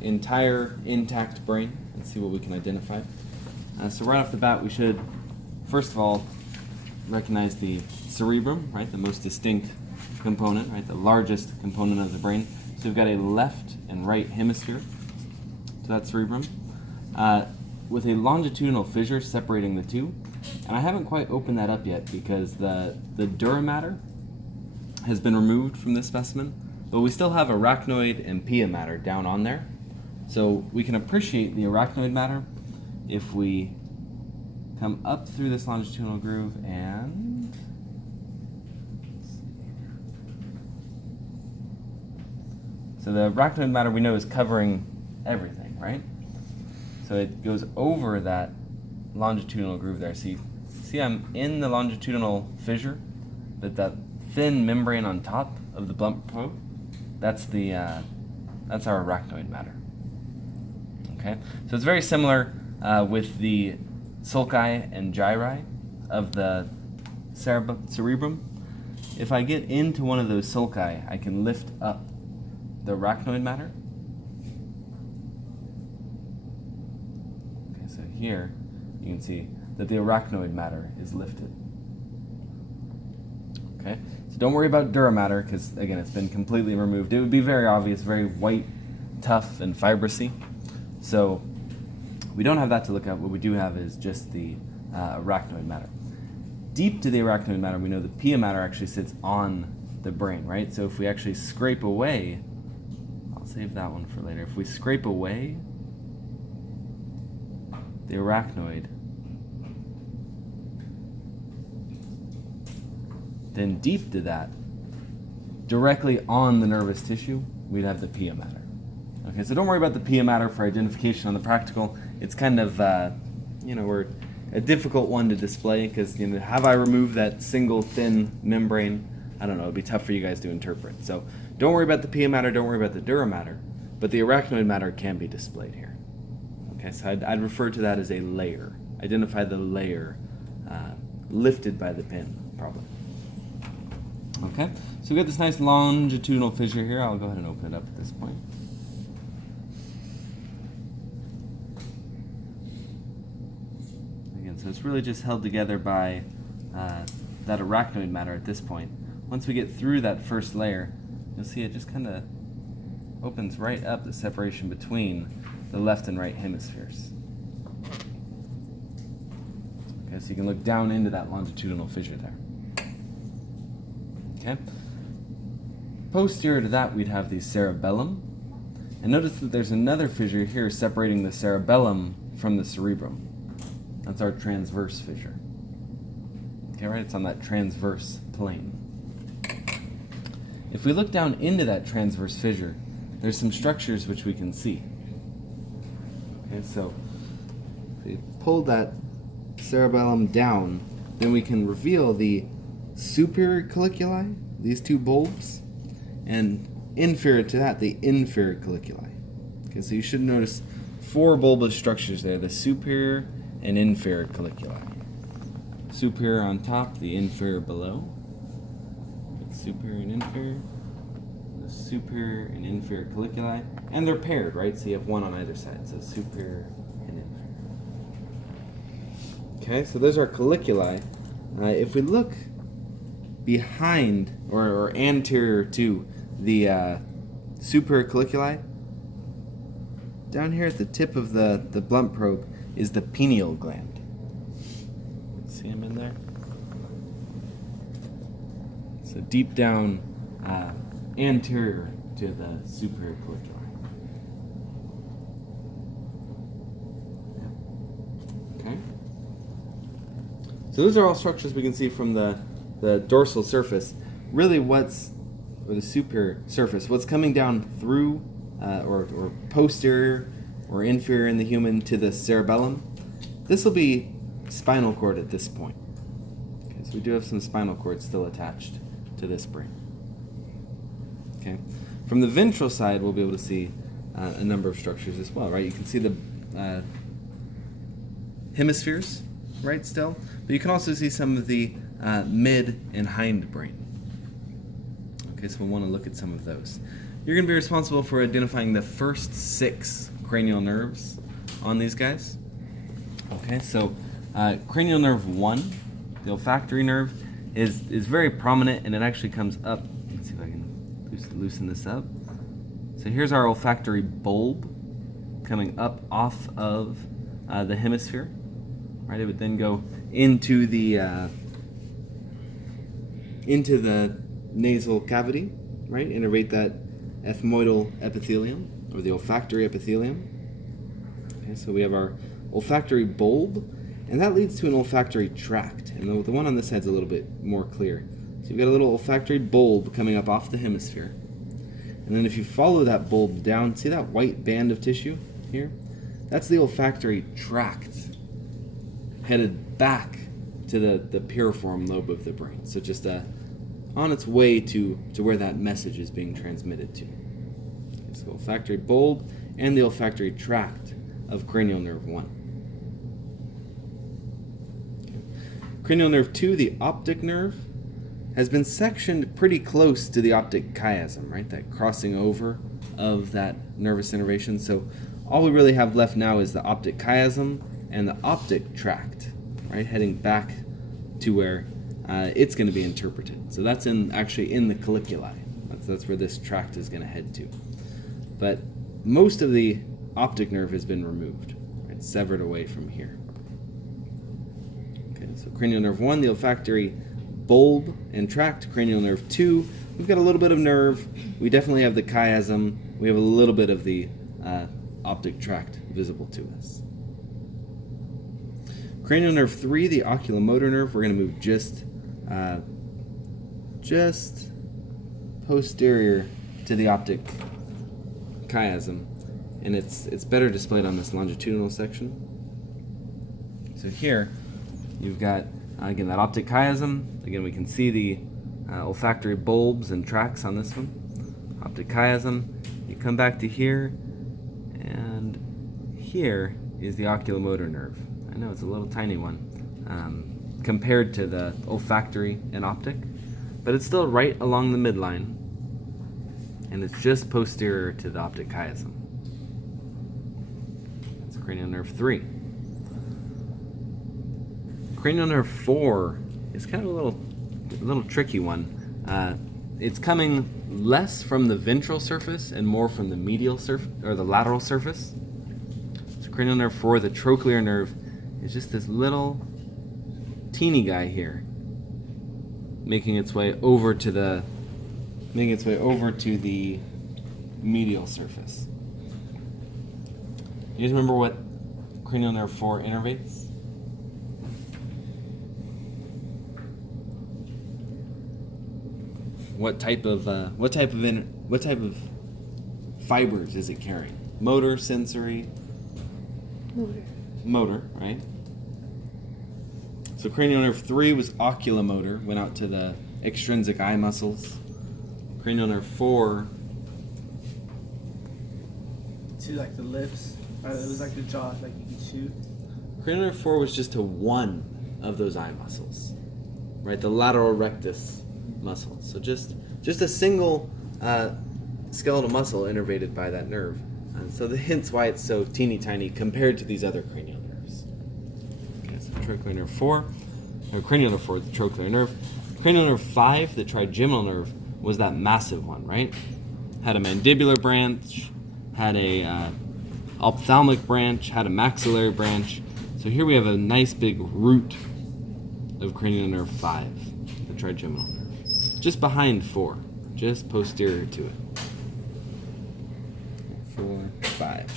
entire intact brain and see what we can identify. So right off the bat, we should, first of all, recognize the cerebrum, right, the most distinct component, right, the largest component of the brain. So we've got a left and right hemisphere to that cerebrum, with a longitudinal fissure separating the two. And I haven't quite opened that up yet because the dura mater has been removed from this specimen, but we still have arachnoid and pia mater down on there. So we can appreciate the arachnoid matter if we come up through this longitudinal groove and so the arachnoid matter we know is covering everything, right? So it goes over that longitudinal groove there. See I'm in the longitudinal fissure, but that thin membrane on top of the blunt probe, that's our arachnoid matter. Okay, so it's very similar with the sulci and gyri of the cerebrum. If I get into one of those sulci, I can lift up the arachnoid matter. Okay, so here you can see that the arachnoid matter is lifted. Okay, so don't worry about dura mater because again it's been completely removed. It would be very obvious, very white, tough, and fibrousy. So we don't have that to look at. What we do have is just the arachnoid matter. Deep to the arachnoid matter, we know the pia mater actually sits on the brain, right? So if we actually scrape away, I'll save that one for later. If we scrape away the arachnoid, then deep to that, directly on the nervous tissue, we'd have the pia mater. Okay, so don't worry about the pia mater for identification on the practical. It's kind of, we're a difficult one to display because, have I removed that single thin membrane? I don't know, it'd be tough for you guys to interpret. So don't worry about the pia mater, don't worry about the dura mater, but the arachnoid mater can be displayed here. Okay, so I'd refer to that as a layer. Identify the layer lifted by the pin, probably. Okay, so we've got this nice longitudinal fissure here. I'll go ahead and open it up at this point. Again, so it's really just held together by that arachnoid matter at this point. Once we get through that first layer, you'll see it just kind of opens right up the separation between the left and right hemispheres. Okay, so you can look down into that longitudinal fissure there. Okay. Posterior to that, we'd have the cerebellum. And notice that there's another fissure here separating the cerebellum from the cerebrum. That's our transverse fissure. Okay, right? It's on that transverse plane. If we look down into that transverse fissure, there's some structures which we can see. Okay, so if we pull that cerebellum down, then we can reveal the superior colliculi, these two bulbs, and inferior to that, the inferior colliculi. Okay, so you should notice four bulbous structures there, the superior and inferior colliculi. Superior on top, the inferior below. Superior and inferior. The superior and inferior colliculi. And they're paired, right? So you have one on either side, so superior and inferior. Okay, so those are colliculi. If we look behind or anterior to the superior colliculi, down here at the tip of the blunt probe is the pineal gland. See him in there? So deep down anterior to the superior colliculi. Okay. So those are all structures we can see from the dorsal surface. Really or the superior surface, what's coming down through or posterior or inferior in the human to the cerebellum, this will be spinal cord at this point. Okay, so we do have some spinal cord still attached to this brain. Okay, from the ventral side, we'll be able to see a number of structures as well, right? You can see the hemispheres, right, still, but you can also see some of the mid and hind brain. Okay, so we'll want to look at some of those. you're going to be responsible for identifying the first 6 cranial nerves on these guys. Okay, so cranial nerve 1, the olfactory nerve, is very prominent, and it actually comes up. Let's see if I can loosen this up. So here's our olfactory bulb coming up off of the hemisphere. Right, it would then go into the nasal cavity, right? Innervate that ethmoidal epithelium, or the olfactory epithelium. Okay, so we have our olfactory bulb, and that leads to an olfactory tract. And the one on this side is a little bit more clear. So you've got a little olfactory bulb coming up off the hemisphere. And then if you follow that bulb down, see that white band of tissue here? That's the olfactory tract, headed back to the piriform lobe of the brain. So just on its way to where that message is being transmitted to. Okay, so olfactory bulb and the olfactory tract of cranial nerve 1. Okay. Cranial nerve 2, the optic nerve, has been sectioned pretty close to the optic chiasm, right? That crossing over of that nervous innervation. So all we really have left now is the optic chiasm and the optic tract, right, heading back to where it's going to be interpreted. So that's actually in the colliculi. That's where this tract is going to head to. But most of the optic nerve has been removed, right, severed away from here. Okay, so cranial nerve 1, the olfactory bulb and tract. Cranial nerve 2, we've got a little bit of nerve. We definitely have the chiasm. We have a little bit of the optic tract visible to us. Cranial nerve 3, the oculomotor nerve, we're going to move just posterior to the optic chiasm, and it's better displayed on this longitudinal section. So here you've got again that optic chiasm. Again, we can see the olfactory bulbs and tracts on this one. Optic chiasm. You come back to here, and here is the oculomotor nerve. I know it's a little tiny one compared to the olfactory and optic, but it's still right along the midline, and it's just posterior to the optic chiasm. That's cranial nerve 3. Cranial nerve 4 is kind of a little tricky one. It's coming less from the ventral surface and more from the medial surface or the lateral surface. So cranial nerve 4, the trochlear nerve, is just this little teeny guy here, making its way over to the medial surface. You guys remember what cranial nerve 4 innervates? What type of fibers is it carrying? Motor, sensory? Motor, right? So cranial nerve 3 was oculomotor, went out to the extrinsic eye muscles. Cranial nerve 4 to like the lips. It was like the jaw, like you could shoot. Cranial nerve 4 was just to one of those eye muscles, right? The lateral rectus muscle. So just a single skeletal muscle innervated by that nerve. And so the hint's why it's so teeny tiny compared to these other cranial nerves. Okay, so trochlear nerve 4, or cranial nerve 4, the trochlear nerve. Cranial nerve 5, the trigeminal nerve, was that massive one, right? Had a mandibular branch, had a ophthalmic branch, had a maxillary branch. So here we have a nice big root of cranial nerve 5, the trigeminal nerve. Just behind 4, just posterior to it. 4, 5.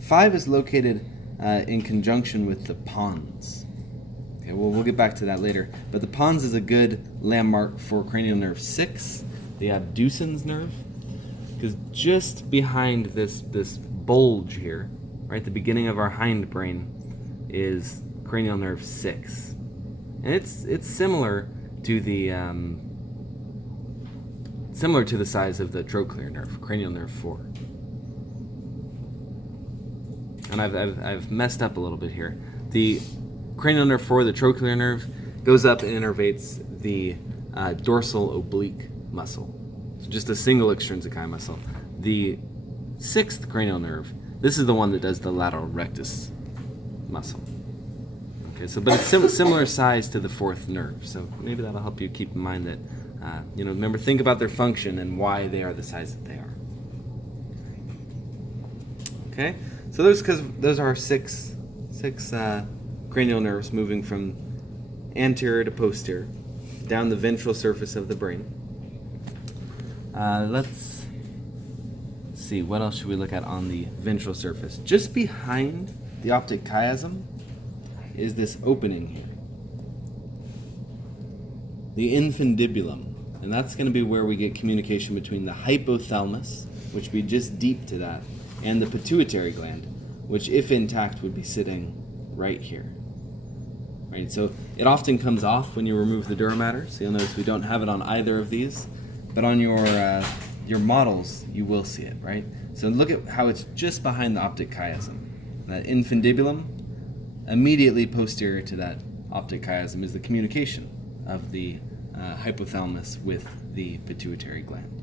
5 is located in conjunction with the pons. Okay, well, we'll get back to that later. But the pons is a good landmark for cranial nerve 6, the abducens nerve, because just behind this bulge here, right, the beginning of our hindbrain, is cranial nerve 6, and it's similar to the size of the trochlear nerve, cranial nerve 4. And I've messed up a little bit here. The cranial nerve 4, the trochlear nerve, goes up and innervates the dorsal oblique muscle. So just a single extrinsic eye muscle. The sixth cranial nerve, this is the one that does the lateral rectus muscle. Okay, so but it's similar size to the fourth nerve. So maybe that'll help you keep in mind that, remember, think about their function and why they are the size that they are. Okay, so those are six cranial nerves moving from anterior to posterior down the ventral surface of the brain. Let's see, what else should we look at on the ventral surface? Just behind the optic chiasm is this opening here, the infundibulum, and that's going to be where we get communication between the hypothalamus, which would be just deep to that, and the pituitary gland, which, if intact, would be sitting right here. Right, so it often comes off when you remove the dura mater, so you'll notice we don't have it on either of these, but on your models you will see it, right? So look at how it's just behind the optic chiasm. That infundibulum, immediately posterior to that optic chiasm, is the communication of the hypothalamus with the pituitary gland.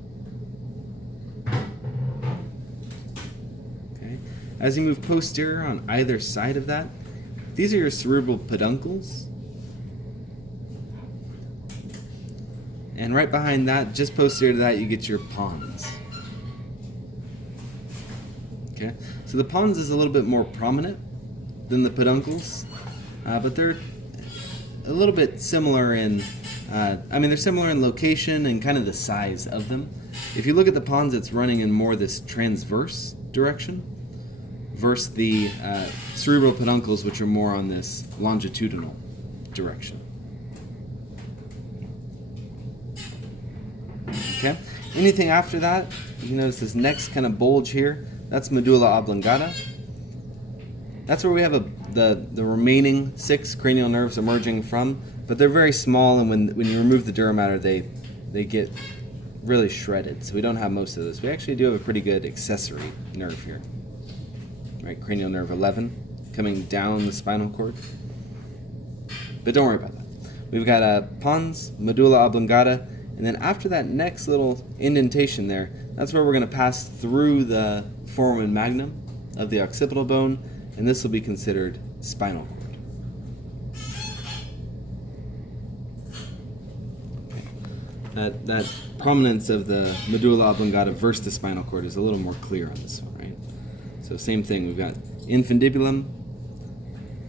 Okay. As you move posterior on either side of that, these are your cerebral peduncles. And right behind that, just posterior to that, you get your pons. Okay, so the pons is a little bit more prominent than the peduncles, but they're a little bit similar in, they're similar in location and kind of the size of them. If you look at the pons, it's running in more this transverse direction versus the cerebral peduncles, which are more on this longitudinal direction. Okay. Anything after that, you notice this next kind of bulge here, that's medulla oblongata. That's where we have the remaining 6 cranial nerves emerging from, but they're very small, and when you remove the dura mater, they get really shredded. So we don't have most of this. We actually do have a pretty good accessory nerve here. Right, cranial nerve 11 coming down the spinal cord. But don't worry about that. We've got pons, medulla oblongata, and then after that next little indentation there, that's where we're going to pass through the foramen magnum of the occipital bone, and this will be considered spinal cord. Okay. That prominence of the medulla oblongata versus the spinal cord is a little more clear on this one, right? So same thing, we've got infundibulum,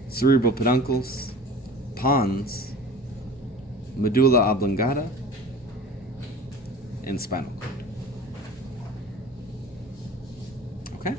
cerebral peduncles, pons, medulla oblongata, and spinal cord. Okay?